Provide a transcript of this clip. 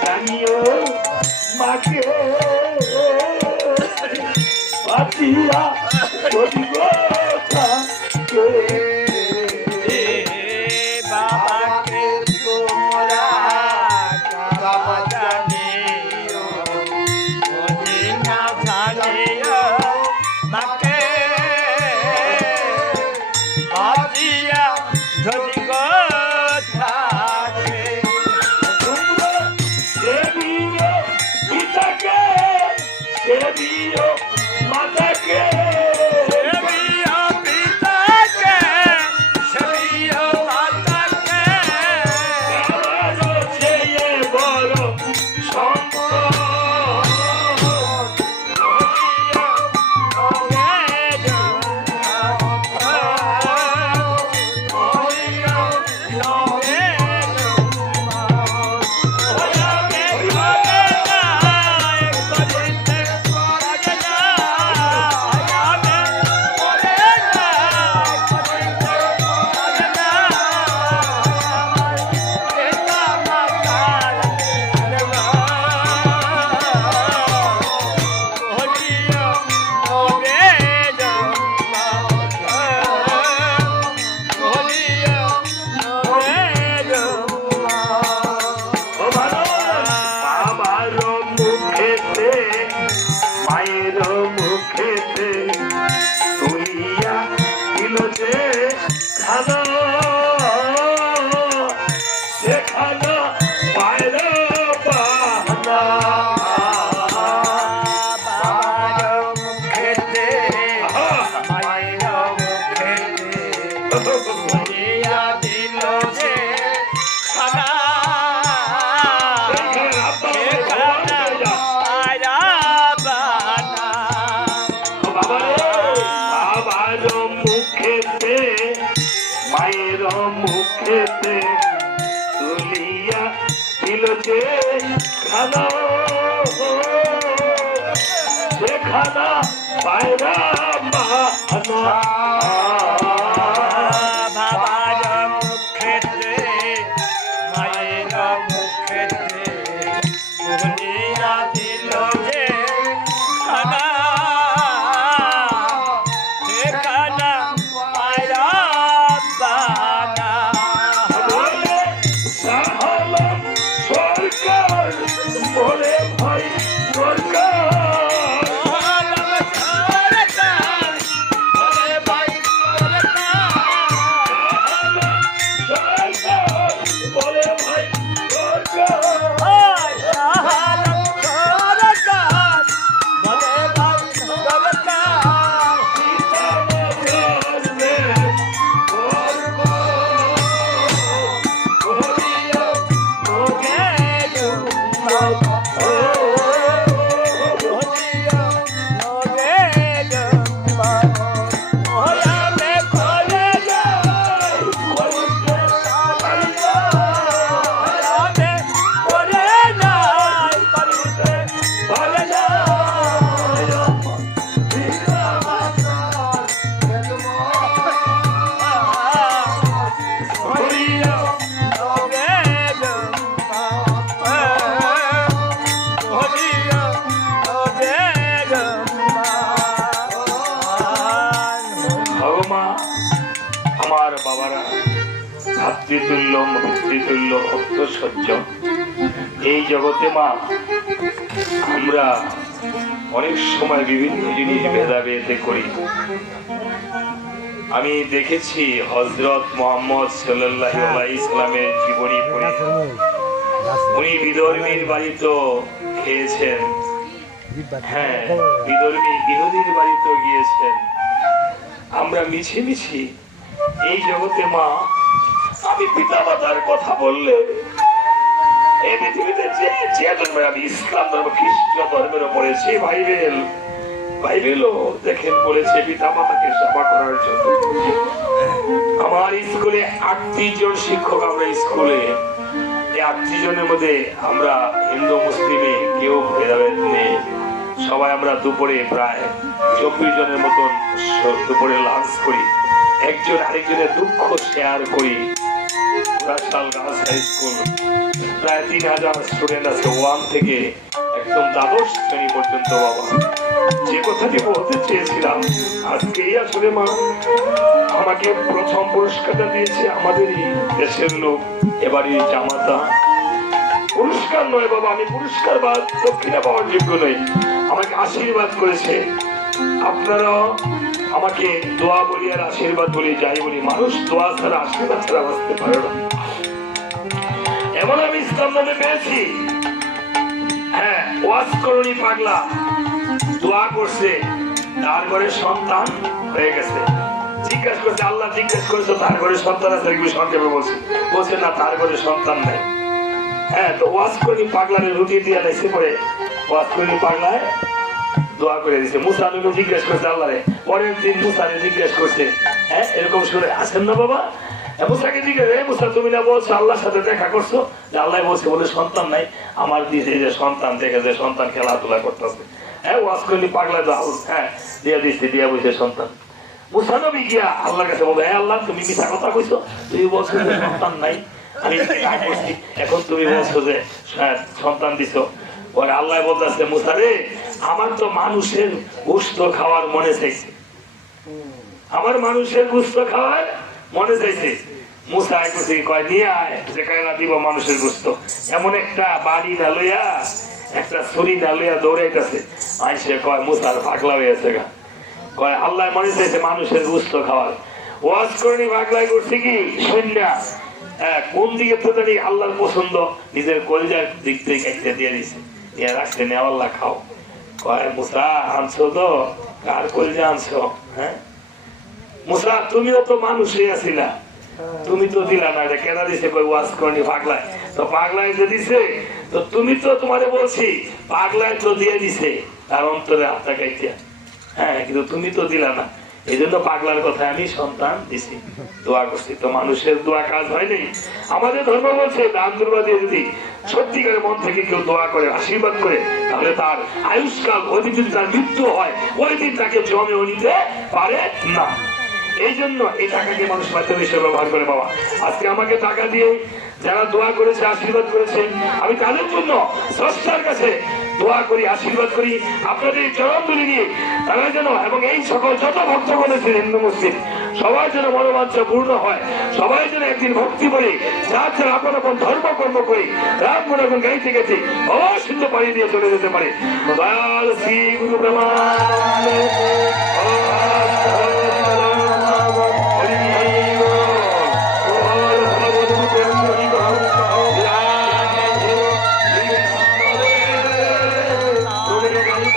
জানিও মাকে পাতিয়া মুখেতে তুলিয়া দিল যে খানা সে খানা পায়রা বাহানা বলে ভাতৃতুল্য পিতৃতুল্য অর্থসহ্য এই জগতে মা, আমরা অনেক সময় বিভিন্ন জিনিস ভেদাভেদে করি। আমি দেখেছি হজরত মোহাম্মদ সাল্লাহ ইসলামের জীবনী পড়ে। উনি বিধর্মীর বাড়িতেও খেয়েছেন। হ্যাঁ বিধর্মী ইহুদির বাড়িতেও গিয়েছেন। আমরা মিছে মিছি এই জগতে মা আমি পিতা মাতার কথা বললে এই পৃথিবীতে যে যে ধর্মের আমি ইসলাম ধর্ম খ্রিস্ট ধর্মের উপরে যে বাইবেল, বাইবেলও দেখেন বলেছে পিতা মাতাকে সেবা করার জন্য। আমার স্কুলে আটত্রিশ জন শিক্ষক আমরা স্কুলে, এই আটত্রিশ জনের মধ্যে আমরা হিন্দু, মুসলিমে কেউ ভেদাভেদ নেই। সবাই আমরা দুপুরে প্রায় চব্বিশ জনের মতন দুপুরে লাঞ্চ করি। একজন আরেকজনের দুঃখ শেয়ার করি। আমাকে প্রথম পুরস্কারটা দিয়েছে আমাদের এই দেশের লোক এবারে জামাতা। পুরস্কার নয় বাবা, আমি পুরস্কার বা দক্ষিণা পাওয়ার যোগ্য নই। আমাকে আশীর্বাদ করেছে। আপনারা আমাকে দোয়া বলি আর আশীর্বাদ বলি, যাই বলি, মানুষ দোয়া ছাড়া আশীর্বাদ ছাড়া বাঁচতে পারে না। এমন আমি ইসলাম নামে পেয়েছি। হ্যাঁ ওয়াজ করণী পাগলা। দোয়া করছে তারপরে সন্তান হয়ে গেছে। জিজ্ঞাসা করছে, আল্লাহ জিজ্ঞেস করেছে, তার ঘরে সন্তান আছে কি সংক্ষেপে বলছে। বলছে, না, তার ঘরে সন্তান নেই। হ্যাঁ তো ওয়াজ করি পাগলারে রুটি দিয়ে লাইছে পরে। ওয়াজ করি পাগলায় দোয়া করে দিছে মুসা নবী জিজ্ঞেস করছে আল্লাহরে পরের দিন মুসারে জিজ্ঞেস করছে হ্যাঁ এরকম শুনে আসেন না বাবা? তুমি সাথে হ্যাঁ হ্যাঁ দিচ্ছে কথা কইছো? তুমি সন্তান নাই আমি এখন তুমি বলছো যে হ্যাঁ, সন্তান দিছো। ওই আল্লাহ বলতেছে মুসা রে আমার তো মানুষের গুস্ত খাওয়ার মনে চাইছে। আমার মানুষের গুস্ত খাওয়ার মনে চাইছে। মানুষের গুস্ত। একটা বাড়ি কয় আল্লাহ মনে চাইছে মানুষের খাওয়ার। ওয়াজ করছে কি? সন্ধ্যা হ্যাঁ, কোন দিকে তো আল্লাহর পছন্দ? নিজের কলজার দিক থেকে দিয়ে দিছে। নিয়ে রাখছে নে আল্লাহ খাও। আনছো তো? আনছো? হ্যাঁ? তুমিও তো আছিলা তুমি তো দিলা না এটা দিছে? পাগলায়। তো পাগলায় যে দিছে, তো তুমি তো তোমারে বলছি, পাগলায় তো দিয়ে দিছে, তার অন্তরে হাতটা কাইতিয়া হ্যাঁ কিন্তু তুমি তো দিলা না। এই জন্য পাগলার কথা আমি সন্তান দিছি। দোয়া করছি, তো মানুষের দোয়া কাজ হয়নি। আমাদের ধর্ম বলছে, দান দুর্বা দিয়ে যদি সত্যিকারের মন থেকে কেউ দোয়া করে, আশীর্বাদ করে তাহলে তার আয়ুষ্কাল ওই দিন যদি তার মৃত্যু হয় ওই দিন তাকে জমে নিতে পারে না। এই জন্য এই টাকাকে মানুষ মাধ্যম হিসেবে ব্যবহার করে, বাবা। আজকে আমাকে টাকা দিয়ে যারা দোয়া করেছে, আশীর্বাদ করেছে, আমি তাদের জন্য স্রষ্টার কাছে দোয়া করি, আশীর্বাদ করি। আপনাদের চরম তুলে নিয়ে তারা যেন এবং এই সকল যত ভক্ত করেছে হিন্দু, মুসলিম সবাই যেন মনোবাঞ্চ পূর্ণ হয়। সবাই যেন একদিন ভক্তি করে, যার যেন আপন আপন ধর্ম কর্ম করি, রাম মনে এখন গাইতে গেছি অবশ্য পানি দিয়ে চলে যেতে পারে। শ্রী গুরু